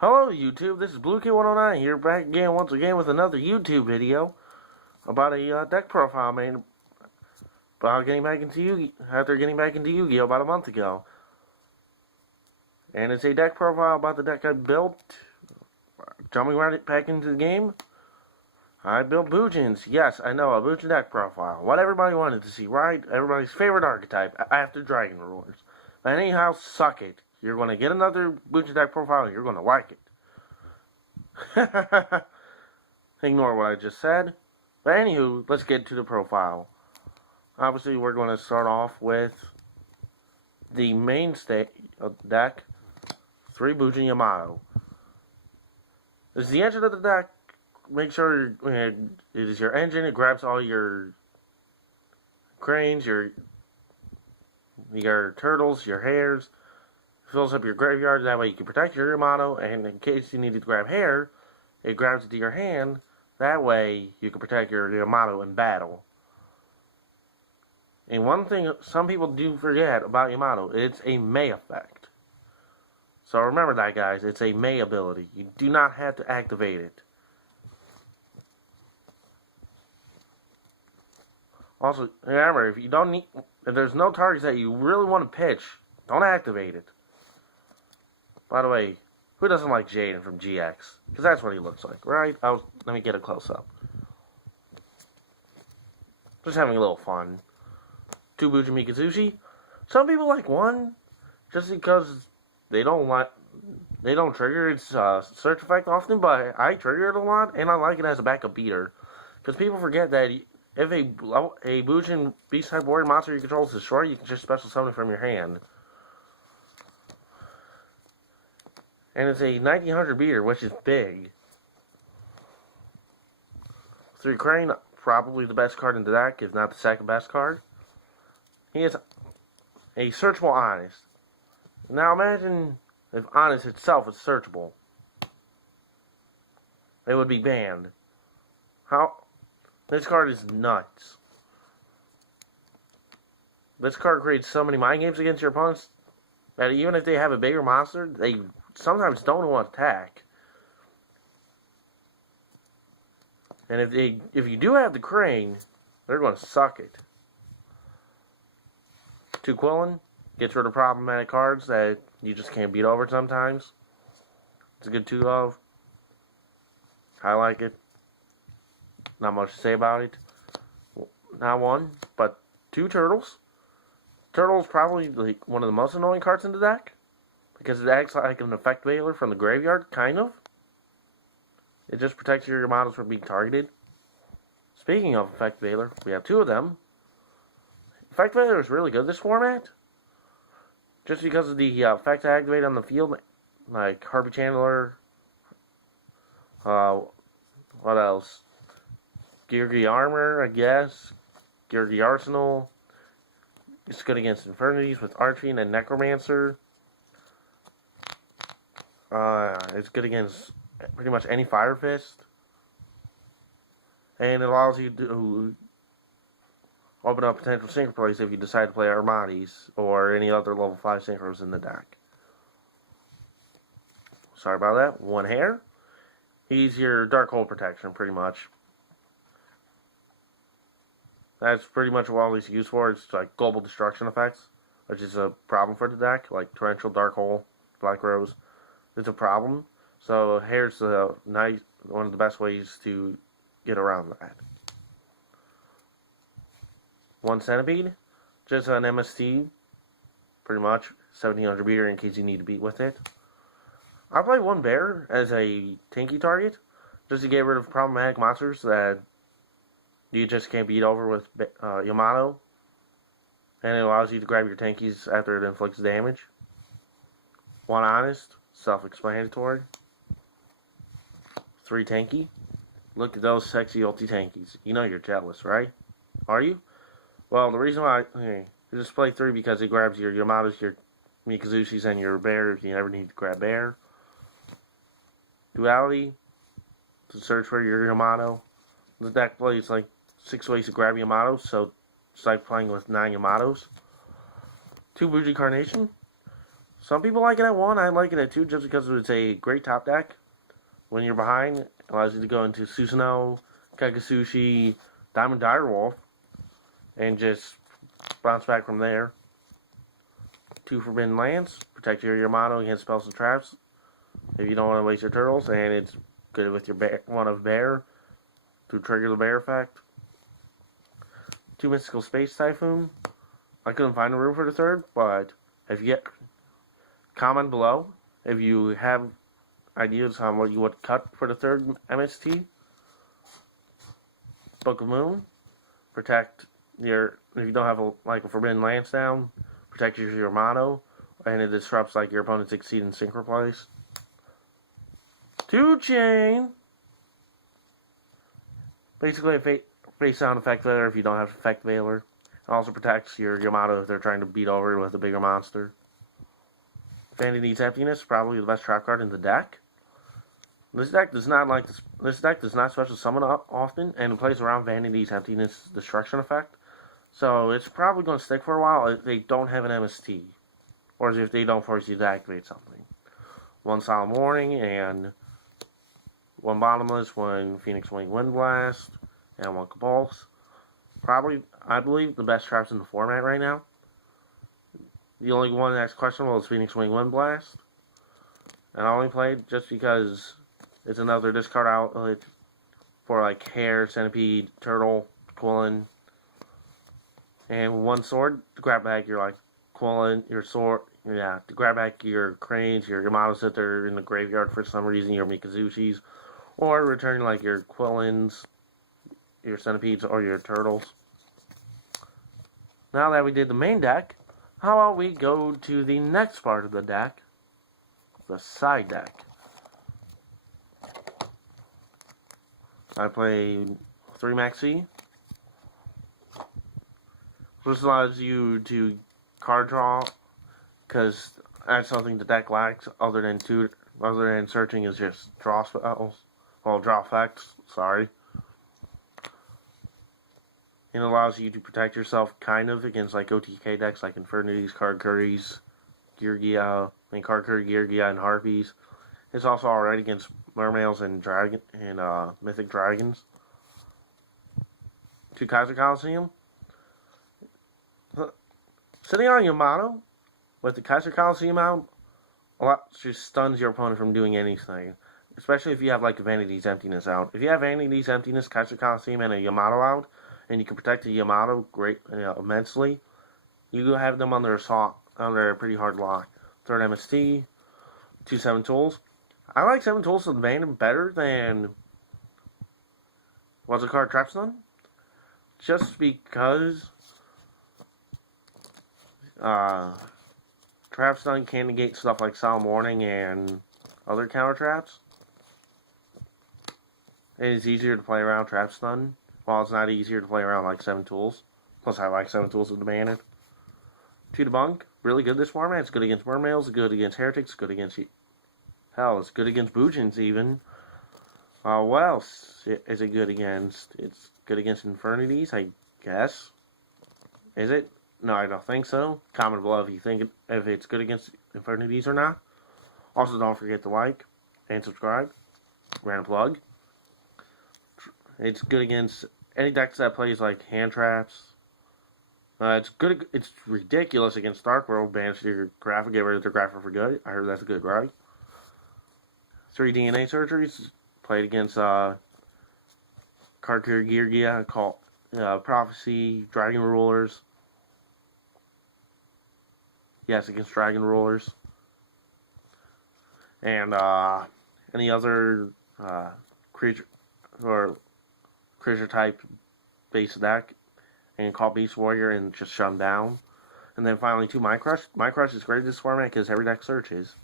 Hello YouTube, this is BlueKid109 here back again once again with another YouTube video about a deck profile made about getting back into Yu-Gi-Oh about a month ago. And it's a deck profile about the deck I built. Jumping right back into the game, I built Bujin's. Yes, I know, a Bujin deck profile. What everybody wanted to see, right? Everybody's favorite archetype after Dragon Rulers. But anyhow, suck it. You're going to get another Bujin deck profile and you're going to like it. Ignore what I just said. But anywho, let's get to the profile. Obviously, we're going to start off with the mainstay of the deck, 3 Bujin Yamato. This is the engine of the deck. Make sure it is your engine. It grabs all your cranes, your turtles, your hares. Fills up your graveyard. That way you can protect your Yamato. And in case you need to grab hair, it grabs it to your hand. That way you can protect your Yamato in battle. And one thing some people do forget about Yamato, it's a May effect. So remember that, guys. It's a May ability. You do not have to activate it. Also, remember, if there's no targets that you really want to pitch, don't activate it. By the way, who doesn't like Jaden from GX? Because that's what he looks like, right? Let me get a close-up. Just having a little fun. 2 Bujin Mikazushi. Some people like 1, just because they don't trigger its search effect often, but I trigger it a lot, and I like it as a backup beater. Because people forget that if a Bujin Beast-type warrior monster you control is destroyed, you can just special summon it from your hand. And it's a 1900 beater, which is big. 3 Crane, probably the best card in the deck, if not the second best card. He is a searchable Honest. Now imagine if Honest itself is searchable. It would be banned. This card is nuts. This card creates so many mind games against your opponents that even if they have a bigger monster, they sometimes don't want to attack. And if you do have the Crane, they're going to suck it. 2 Quillin gets rid of problematic cards that you just can't beat over sometimes. It's a good 2 of. I like it. Not much to say about it. Not 1, but 2 Turtles. Turtle's probably one of the most annoying cards in the deck, because it acts like an effect veiler from the graveyard, kind of. It just protects your models from being targeted. Speaking of effect veiler, we have 2 of them. Effect veiler is really good this format, just because of the effects activated on the field, like Harvey Chandler. What else? Geargy Armor, I guess. Geargy Arsenal. It's good against Infernities with Archie and Necromancer. It's good against pretty much any Fire Fist. And it allows you to open up potential synchro plays if you decide to play Armatis or any other level 5 synchros in the deck. Sorry about that. 1 hair. He's your Dark Hole protection, pretty much. That's pretty much what all he's used for. It's like global destruction effects, which is a problem for the deck, like Torrential, Dark Hole, Black Rose. It's a problem. So hair's one of the best ways to get around that. 1 Centipede, just an MST, pretty much 1700 beater in case you need to beat with it. I play 1 Bear as a tanky target, just to get rid of problematic monsters that you just can't beat over with Yamato. And it allows you to grab your tankies after it inflicts damage. 1 Honest, self-explanatory. 3 Tanky. Look at those sexy ulti tankies. You know you're jealous, right? Are you? Well, the reason why I just play 3 because it grabs your Yamatos, your Mikazushis, and your Bear if you ever need to grab Bear. Duality, to search for your Yamato. The deck plays like 6 ways to grab Yamatos, so it's like playing with 9 Yamatos. 2 Bujin Carnation. Some people like it at 1. I like it at 2 just because it's a great top deck. When you're behind, it allows you to go into Susanoo, Kagasushi, Diamond Direwolf, and just bounce back from there. 2 Forbidden Lands, protect your Yamato against spells and traps if you don't want to waste your turtles, and it's good with your one of bear to trigger the bear effect. 2 Mystical Space Typhoon. I couldn't find a room for the 3rd, but if you get, comment below if you have ideas on what you would cut for the 3rd MST. Book of Moon. Protect your, if you don't have a Forbidden Lance down, protect your Yamato, and it disrupts your opponent's Exceed and Synchro plays. 2 Chain. Basically a face sound effect veiler if you don't have effect veiler. It also protects your Yamato if they're trying to beat over with a bigger monster. Vanity's Emptiness, probably the best trap card in the deck. This deck does not special summon often, and it plays around Vanity's Emptiness destruction effect. So it's probably going to stick for a while if they don't have an MST, or if they don't force you to activate something. 1 Solemn Warning and 1 Bottomless, 1 Phoenix Wing Wind Blast, and 1 Compulse. Probably, I believe, the best traps in the format right now. The only one that's questionable is Phoenix Wing Wind Blast. And I only played just because it's another discard outlet for Hare, Centipede, Turtle, Quillen. And 1 sword to grab back your Quillen, your sword, to grab back your Cranes, your Yamatos that are in the graveyard for some reason, your Mikazushis, or return your Quillens, your Centipedes, or your Turtles. Now that we did the main deck, how about we go to the next part of the deck, the side deck. I play 3 Maxi. This allows you to card draw, because that's something the deck lacks, other than searching, is just draw spells. Well, draw effects, sorry. It allows you to protect yourself, kind of, against OTK decks like Infernities, Card Curries, Geargia, Card Curry, Geargia, and Harpies. It's also alright against Mermails and Mythic Dragons. 2 Kaiser Coliseum. Sitting on Yamato with the Kaiser Coliseum out, just stuns your opponent from doing anything. Especially if you have Vanity's Emptiness out. If you have Vanity's Emptiness, Kaiser Coliseum, and a Yamato out, and you can protect the Yamato immensely, you have them under assault, under a pretty hard lock. 3rd MST, 2 7 Tools. I like 7 Tools of the Band better than what's the card, Trap Stun? Just because Trap Stun can negate stuff like Solemn Warning and other counter traps. It is easier to play around Trap Stun, while it's not easier to play around 7 Tools. Plus, I like 7 Tools of the Bandit. 2 Debunk, really good this format. It's good against Mermails, it's good against Heretics, it's good against... Hell, it's good against Bujins, even. What else is it good against? It's good against Infernities, I guess. Is it? No, I don't think so. Comment below if you think if it's good against Infernities or not. Also, don't forget to like and subscribe. Random plug. It's good against any decks that plays hand traps. It's good. It's ridiculous against Dark World. Banish your graphic, get rid of their graphic for good. I heard that's good, right? 3 DNA surgeries played against Card Carrier Geargia, Prophecy, Dragon Rulers. Yes, against Dragon Rulers. And any other creature type base deck, and call Beast Warrior and just shut them down. And then finally 2 Mind Crush. Mind Crush is great in this format because every deck searches.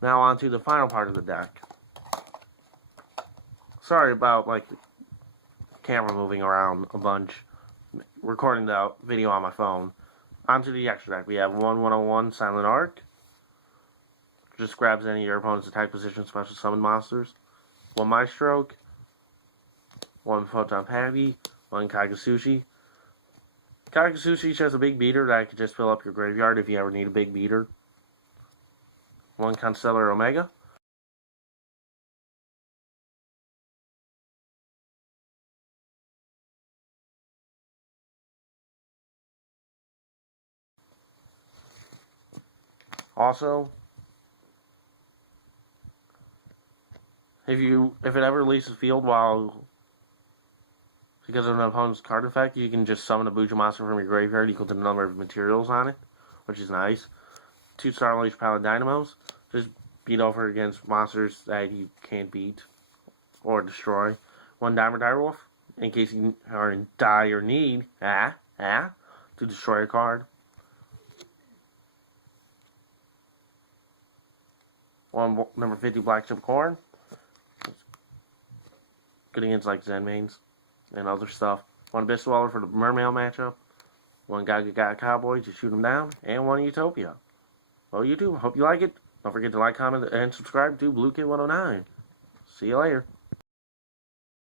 Now on to the final part of the deck. Sorry about the camera moving around a bunch. Recording the video on my phone. On to the extra deck. We have 1/101 Silent Arc. Just grabs any of your opponent's attack position special summon monsters. 1 Maestroke. 1 Photon Patty. 1 Kagasushi. Kagasushi has a big beater that could just fill up your graveyard if you ever need a big beater. one Constellar Omega. Also, if it ever releases field because of an opponent's card effect, you can just summon a Bujin monster from your graveyard equal to the number of materials on it, which is nice. 2 Star Unleashed Palette Dynamos. Just beat over against monsters that you can't beat or destroy. 1 Diamond Direwolf, in case you are in dire need, to destroy a card. 1 number 50 Black Chip Corn. Good against like Zen mains and other stuff. 1 Abyss Dweller for the Mermail matchup. 1 Gaga Cowboy to shoot him down. And 1 Utopia. Well, YouTube, hope you like it. Don't forget to like, comment, and subscribe to Blue Kid 109. See you later.